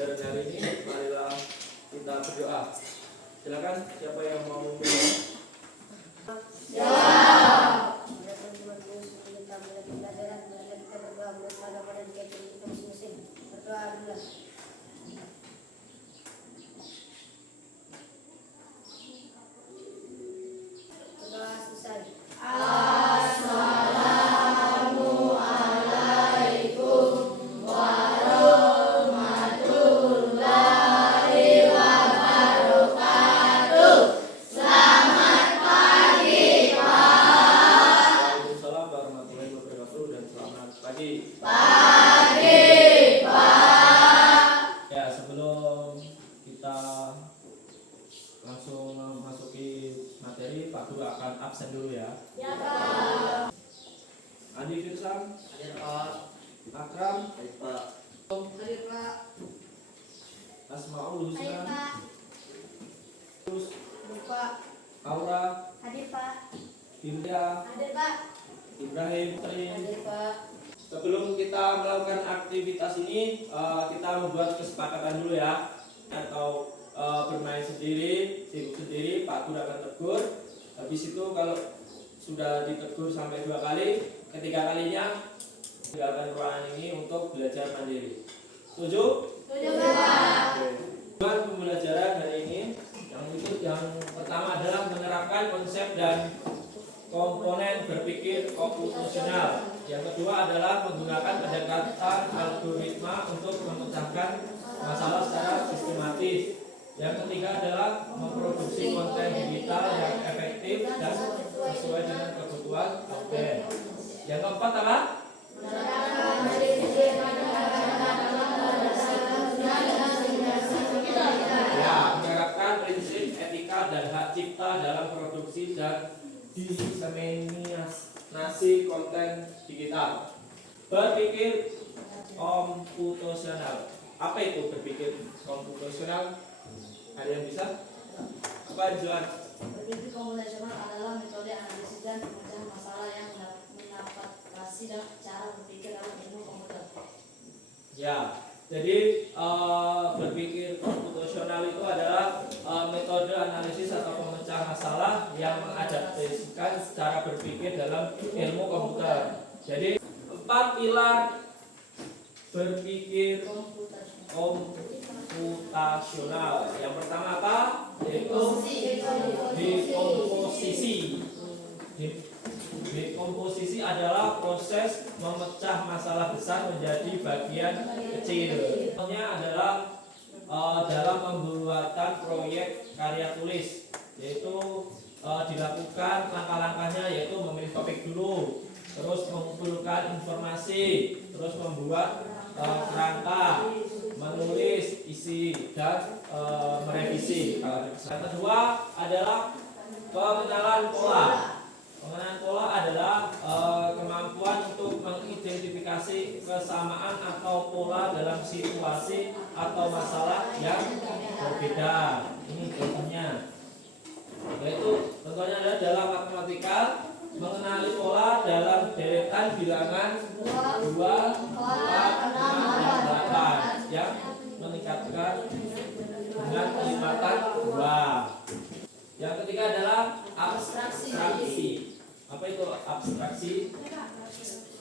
pembelajaran hari ini, marilah kita berdoa. Silakan, siapa yang mau memulai? Ya. Waalaikumsalam warahmatullahi wabarakatuh dan selamat pagi. Ya, sebelum kita langsung memasuki materi, Pak Guru akan absen dulu ya. Ya, Pak. Andi Firsam, Hadir Pak. Akram, Hadir Pak. Hadir, Pak. Asmaul Hadir, Husna, Pak. Terus Hadir, Pak. Aura, Hadir, Pak. Dinda, Hadir, Pak. Ibrahim, Tri. Hadir, Pak. Sebelum kita melakukan aktivitas ini, kita membuat kesepakatan dulu ya, atau bermain sendiri, sibuk sendiri, Pak Guru akan tegur. Habis itu kalau sudah ditegur sampai 2 kali, ketiga kalinya tinggalkan ruangan ini untuk belajar mandiri. Setuju? Setuju, Pak. Tujuan pembelajaran hari ini yang pertama adalah menerapkan konsep dan komponen berpikir komputasional. Yang kedua adalah menggunakan pendekatan algoritma untuk memecahkan masalah secara sistematis. Yang ketiga adalah memproduksi konten digital yang efektif dan sesuai dengan kebutuhan audiens. Yang keempat apa? Ya, menerapkan prinsip etika dan hak cipta dalam produksi dan diseminasi konten digital. Berpikir komputasional. Apa itu berpikir komputasional? Ada yang bisa? Apa Juan? Berpikir komputasional adalah metode analisis dan pemecahan masalah yang mendapatkan cara berpikir dalam ilmu komputer. Ya, jadi berpikir komputasional itu adalah metode analisis atau pemecah masalah yang mengadaptasikan cara berpikir dalam ilmu komputer. Jadi 4 pilar berpikir komputasional. Yang pertama apa? Yaitu dekomposisi. Dekomposisi adalah proses memecah masalah besar menjadi bagian kecil. Contohnya adalah dalam pembuatan proyek karya tulis, yaitu dilakukan langkah-langkahnya yaitu memilih topik dulu, terus mengumpulkan informasi, terus membuat kerangka, menulis isi dan merevisi. Yang kedua adalah pengenalan pola. Pengenalan pola adalah kemampuan untuk mengidentifikasi kesamaan atau pola dalam situasi atau masalah yang berbeda. Ini contohnya. Yaitu contohnya adalah dalam matematika, mengenali pola dalam deretan bilangan 2, 4, 6, dan 8 yang meningkatkan dengan kelipatan 2. Yang ketiga adalah abstraksi. Apa itu abstraksi?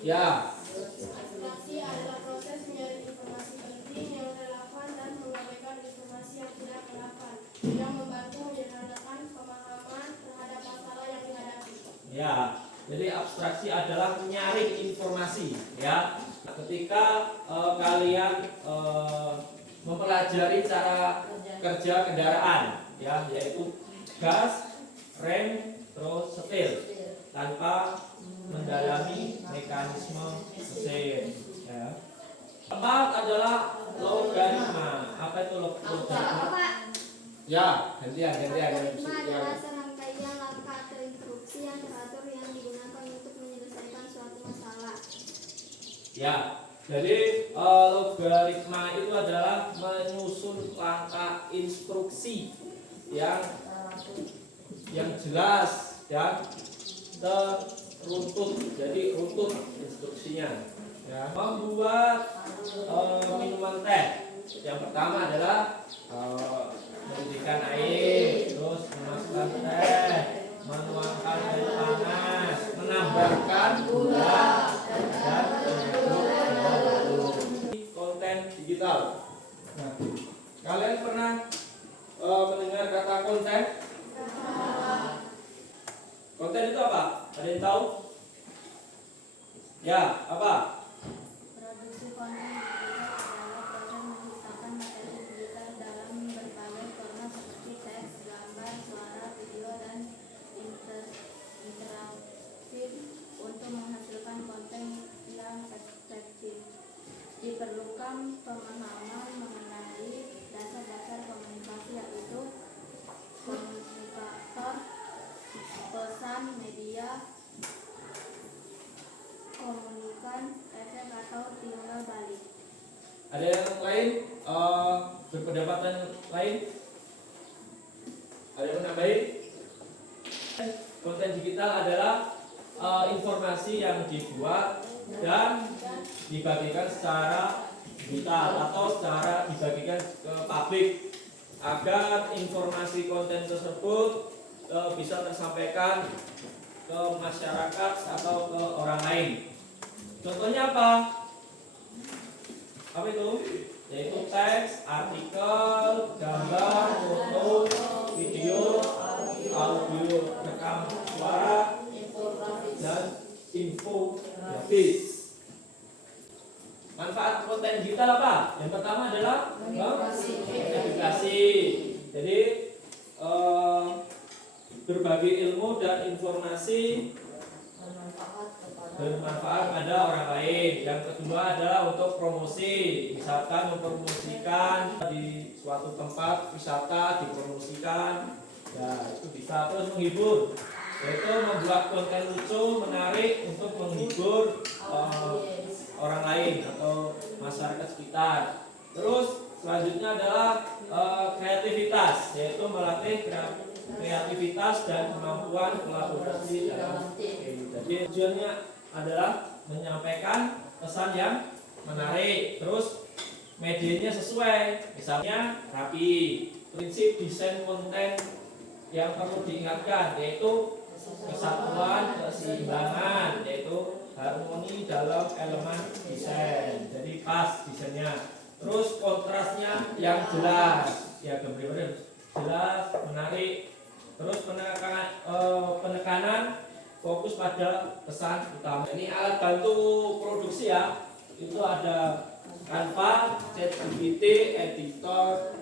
Ya. Abstraksi adalah proses menyaring informasi penting yang relevan dan mengabaikan informasi yang tidak relevan, yang membantu menyederhanakan pemahaman terhadap masalah yang dihadapi. Ya. Jadi abstraksi adalah menyaring informasi. Ya. Ketika kalian mempelajari cara kerja kendaraan, ya, yaitu gas, rem, terus setir, tanpa mendalami mekanisme mesin. Ya. Keempat adalah logaritma. Apa itu logaritma? Ya, gantian. Logaritma adalah serangkaian langkah atau instruksi yang teratur yang digunakan untuk menyelesaikan suatu masalah. Ya, jadi logaritma itu adalah menyusun langkah instruksi yang jelas dan teruntut. Jadi runtut instruksinya. Ya, membuat minuman teh. Yang pertama adalah mendidihkan air, terus memasukkan teh, menuangkan air panas, menambahkan gula, dan mengaduk. Konten digital. Nah, kalian pernah mendengar kata konten? Konten itu apa? Ada yang tahu? Ya, apa? Produksi konten digital adalah proses menciptakan materi digital dalam berbagai format seperti teks, gambar, suara, video, dan interaktif untuk menghasilkan konten yang efektif. Diperlukan pemahaman mengenai dasar-dasar komunikasi yaitu komunikator, pesan, media, komunikan, efek atau timbal balik. Ada yang lain berpendapat yang lain? Ada yang menambahin? Konten digital adalah informasi yang dibuat dan dibagikan secara digital atau secara dibagikan ke publik agar informasi konten tersebut bisa tersampaikan ke masyarakat atau ke orang lain. Contohnya apa? Apa itu? Yaitu teks, artikel, gambar, foto, video, audio, rekam suara, dan infografis. Manfaat konten digital apa? Yang pertama adalah edukasi. Jadi berbagi ilmu dan informasi bermanfaat pada orang lain. Yang kedua adalah untuk promosi, misalkan mempromosikan di suatu tempat wisata, dipromosikan, ya itu bisa. Terus menghibur, yaitu membuat konten lucu, menarik untuk menghibur orang lain atau masyarakat sekitar. Terus selanjutnya adalah kreativitas, yaitu melatih kreativitas dan kemampuan kolaborasi dalam tim. Jadi tujuannya adalah menyampaikan pesan yang menarik. Terus medianya sesuai, misalnya rapi. Prinsip desain konten yang perlu diingatkan yaitu kesatuan, keseimbangan, yaitu harmoni dalam elemen desain. Jadi pas desainnya. Terus kontrasnya yang jelas, ya gambarnya jelas, menarik. Terus penekanan fokus pada pesan utama. Ini alat bantu produksi ya. Itu ada Canva, ChatGPT, editor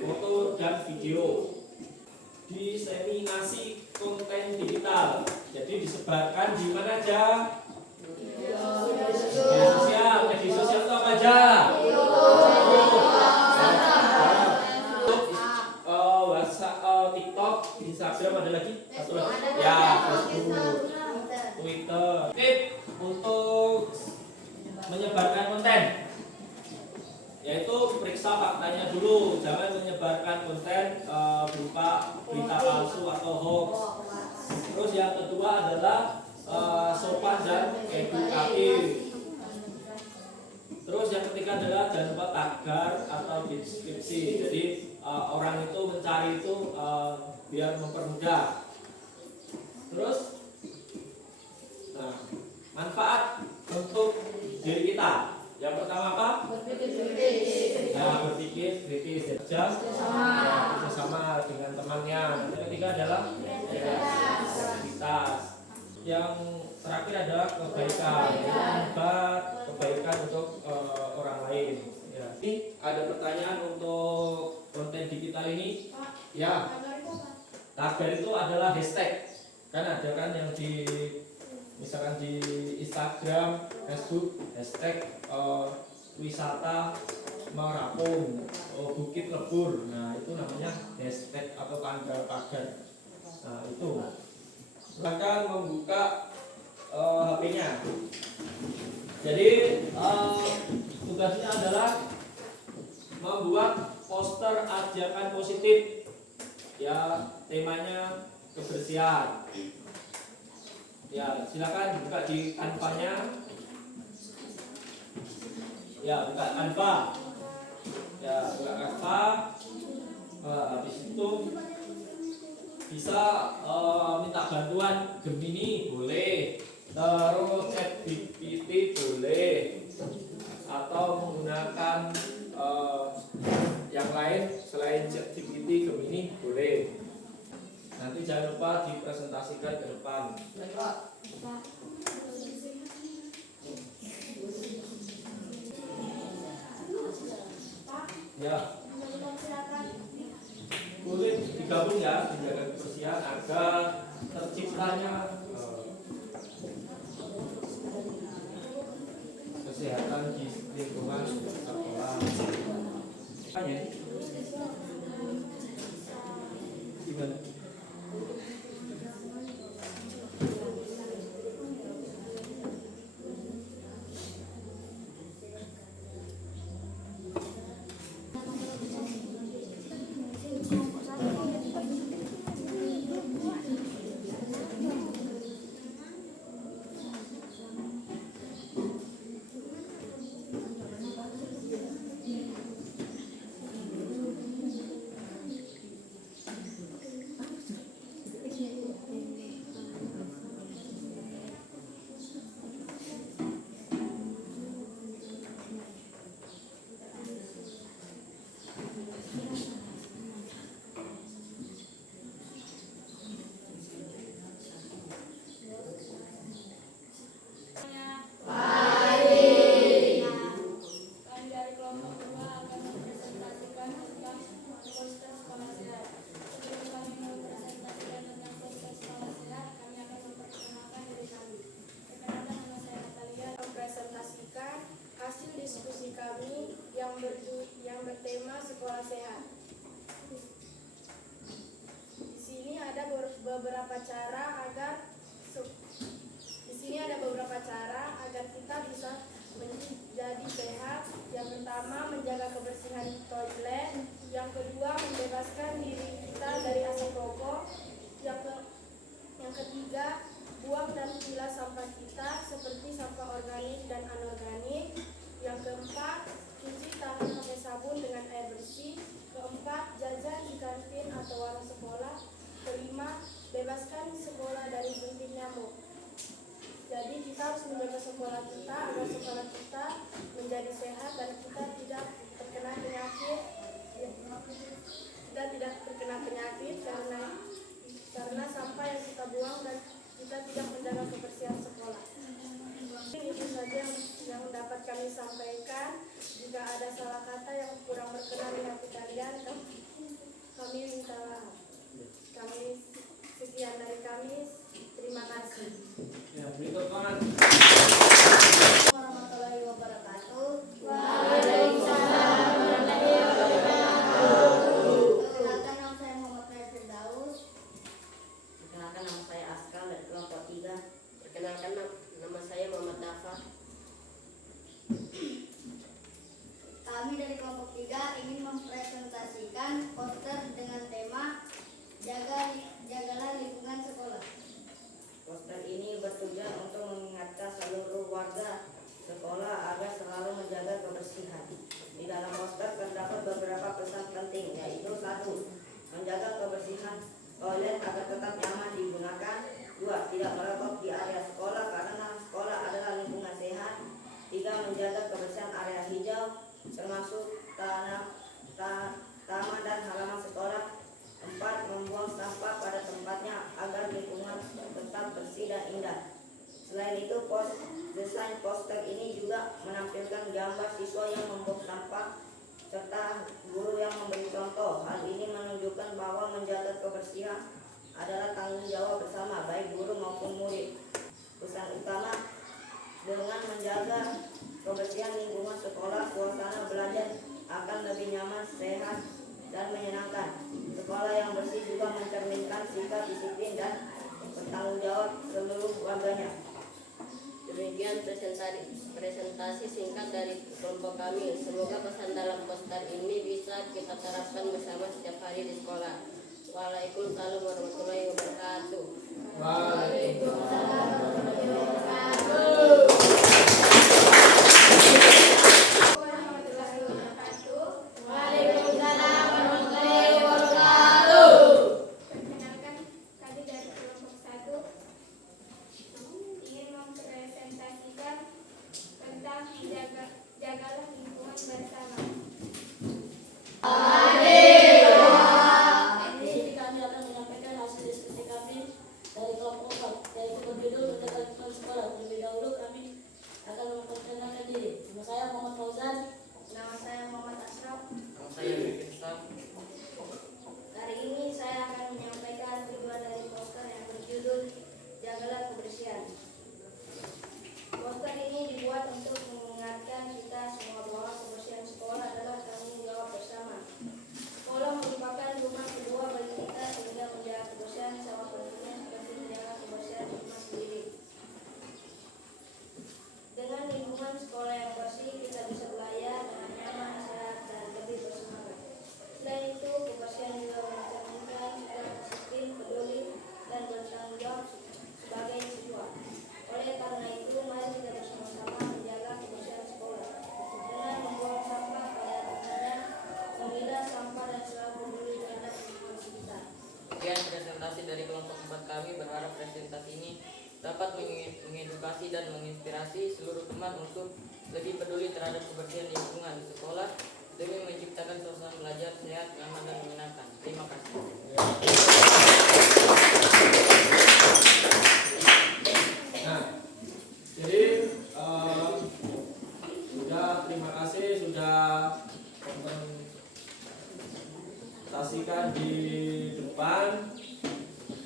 foto dan video. Diseminasi konten digital. Jadi disebarkan di mana aja? Media sosial. Media sosial itu apa aja? WhatsApp, TikTok, Instagram, ada lagi? Satu lagi? Ya, Facebook, Twitter. Tip untuk menyebarkan konten, yaitu periksa faktanya dulu, jangan menyebarkan konten berupa berita palsu atau hoax. Terus yang kedua adalah sopan dan edukatif. Terus yang ketiga adalah jangan lupa tagar atau deskripsi. Jadi orang itu mencari itu biar mempermudah. Terus manfaat untuk diri kita. Yang pertama apa? Berpikir kritis, bersama dengan temannya. Yang ketiga adalah kreativitas. Yang terakhir adalah kebaikan, membuat kebaikan untuk orang lain. Ya. Ini ada pertanyaan untuk konten digital ini. Ya, tagar itu adalah hashtag. Kan ada kan yang di misalkan di Instagram, Facebook, hashtag wisata Merapung, Bukit Lebur. Nah itu namanya hashtag atau tagar. Nah itu. Silakan membuka HP-nya. Jadi tugasnya adalah membuat poster ajakan positif. Ya temanya kebersihan. Ya silakan buka di Canva-nya. Ya buka Canva. bantuan Gemini boleh, terus ChatGPT boleh, atau menggunakan yang lain selain ChatGPT, Gemini boleh. Nanti jangan lupa dipresentasikan ke depan. Ya, boleh digabung ya, menjaga kebersihan agar terciptanya kesehatan di lingkungan sekolah. Gimana? Kami dari kelompok 2 akan mempresentasikan tentang poster sekolah sehat. Sebelum kami mempresentasikan tentang poster sekolah sehat, kami akan memperkenalkan diri kami. Perkenalkan, nama saya Natalia. Mempresentasikan hasil diskusi kami yang bertema sekolah sehat. Di sini ada beberapa cara agar kita bisa menjadi sehat. Yang pertama, menjaga kebersihan toilet. Yang kedua, membebaskan diri kita dari asap rokok. Yang ketiga, buang dan pilah sampah kita seperti sampah organik dan anorganik. Yang keempat, cuci tangan pakai sabun dengan air bersih. Keempat, jajan di kantin atau warung sekolah. Kelima, bebaskan sekolah dari bintik nyamuk. Jadi kita harus menjaga sekolah kita agar sekolah kita menjadi sehat dan kita tidak terkena penyakit karena sampah yang kita buang dan kita tidak menjaga kebersihan sekolah. Itu saja yang dapat kami sampaikan. Jika ada salah kata yang kurang berkenan di hati kalian, kami minta maaf. Sekian dari kami. Terima kasih. Ya, berikut kawan. Warahmatullahi wabarakatuh. Waalaikumsalam warahmatullahi wabarakatuh. Perkenalkan, nama saya Muhammad Naif Firdaus. Perkenalkan, nama saya Askal dari kelompok 3. Perkenalkan, nama saya Muhammad Dafa. Kami dari kelompok 3 ingin mempresentasikan poster dengan tema Jagalah Lingkungan Sekolah. Poster ini bertujuan untuk mengingatkan seluruh warga sekolah agar selalu menjaga kebersihan. Di dalam poster terdapat beberapa pesan penting, yaitu 1. Menjaga kebersihan toilet agar tetap nyaman digunakan. 2. Tidak merokok di area sekolah karena sekolah adalah lingkungan sehat. 3. Menjaga kebersihan area hijau termasuk taman dan halaman sekolah. 4. Membuang sampah pada tempatnya agar lingkungan tetap bersih dan indah. Selain itu, desain poster ini juga menampilkan gambar siswa yang membuang sampah serta guru yang memberi contoh. Hal ini menunjukkan bahwa menjaga kebersihan adalah tanggung jawab bersama baik guru maupun murid. Pesan utama, dengan menjaga kebersihan lingkungan sekolah, suasana belajar akan lebih nyaman, sehat, dan menyenangkan. Sekolah yang bersih juga mencerminkan sikap disiplin dan bertanggung jawab seluruh warganya. Demikian presentasi singkat dari kelompok kami. Semoga pesan dalam poster ini bisa kita terapkan bersama setiap hari di sekolah. Waalaikumsalam warahmatullahi wabarakatuh. Waalaikumsalam warahmatullahi Warahmatullahi wabarakatuh. Waalaikumsalam warahmatullahi wabarakatuh. Perkenalkan, kami dari kelompok 1 tempat kami berharap presentasi ini dapat mengedukasi dan menginspirasi seluruh teman untuk lebih peduli terhadap kebersihan lingkungan di sekolah demi menciptakan suasana belajar sehat, nyaman, dan menyenangkan. Terima kasih. Nah, jadi terima kasih sudah presentasikan di depan,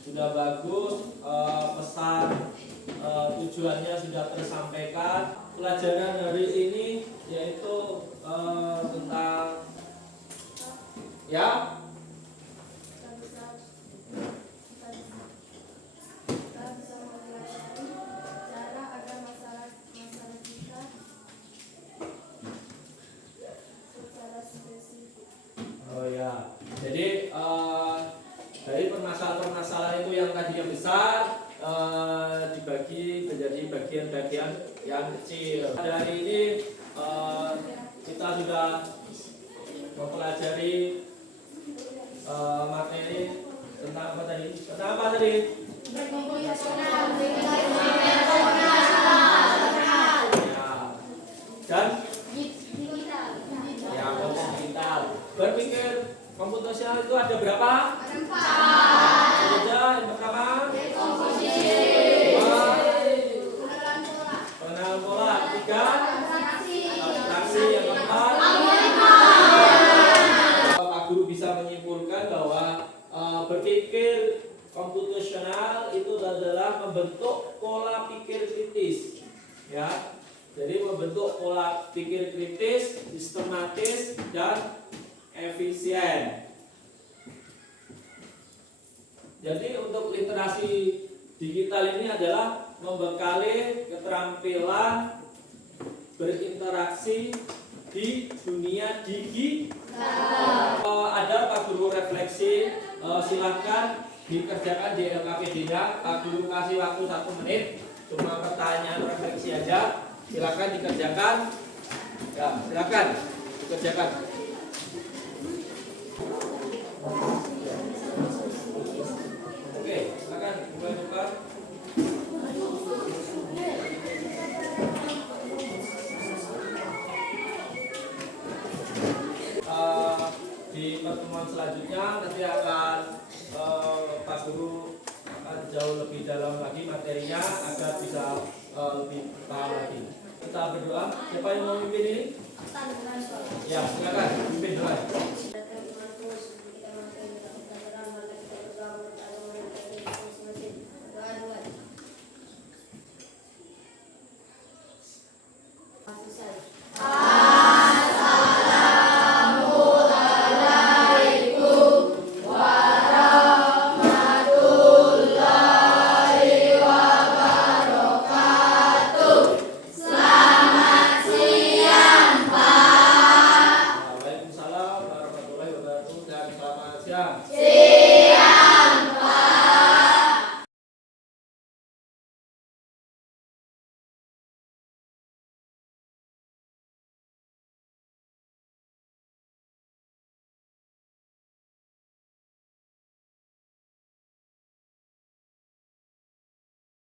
sudah bagus, pesan tujuannya sudah tersampaikan. Pelajaran hari ini yaitu tentang ya Kita bisa mempelajari cara agar masalah kita secara spesifik. oh ya, jadi dari permasalahan-permasalahan itu yang tadinya besar dibagi menjadi bagian-bagian yang kecil. Pada hari ini kita sudah mempelajari materi tentang apa tadi? Tentang apa tadi? Ya. Dan ya, kelompok digital. Berpikir komputasional itu ada berapa? Ada 4. Saja yang pertama. Dua. Pengenalan pola. 3. Abstraksi. Yang keempat. Pak Guru bisa menyimpulkan bahwa berpikir komputasional itu adalah membentuk pola pikir kritis, ya. Jadi membentuk pola pikir kritis, sistematis, dan efisien. Jadi untuk literasi digital ini adalah membekali keterampilan berinteraksi di dunia digital. Ada Pak Guru refleksi, silakan dikerjakan di LKPD-nya. Pak Guru kasih waktu 1 menit, cuma pertanyaan refleksi aja. Silakan dikerjakan. Ya, silakan dikerjakan. Oke, silakan mulai buka. Di pertemuan selanjutnya nanti akan Pak Guru akan jauh lebih dalam lagi materinya agar bisa lebih paham lagi. Kita berdoa. Siapa yang mau mimpin ini? Ya, silakan pimpin doa.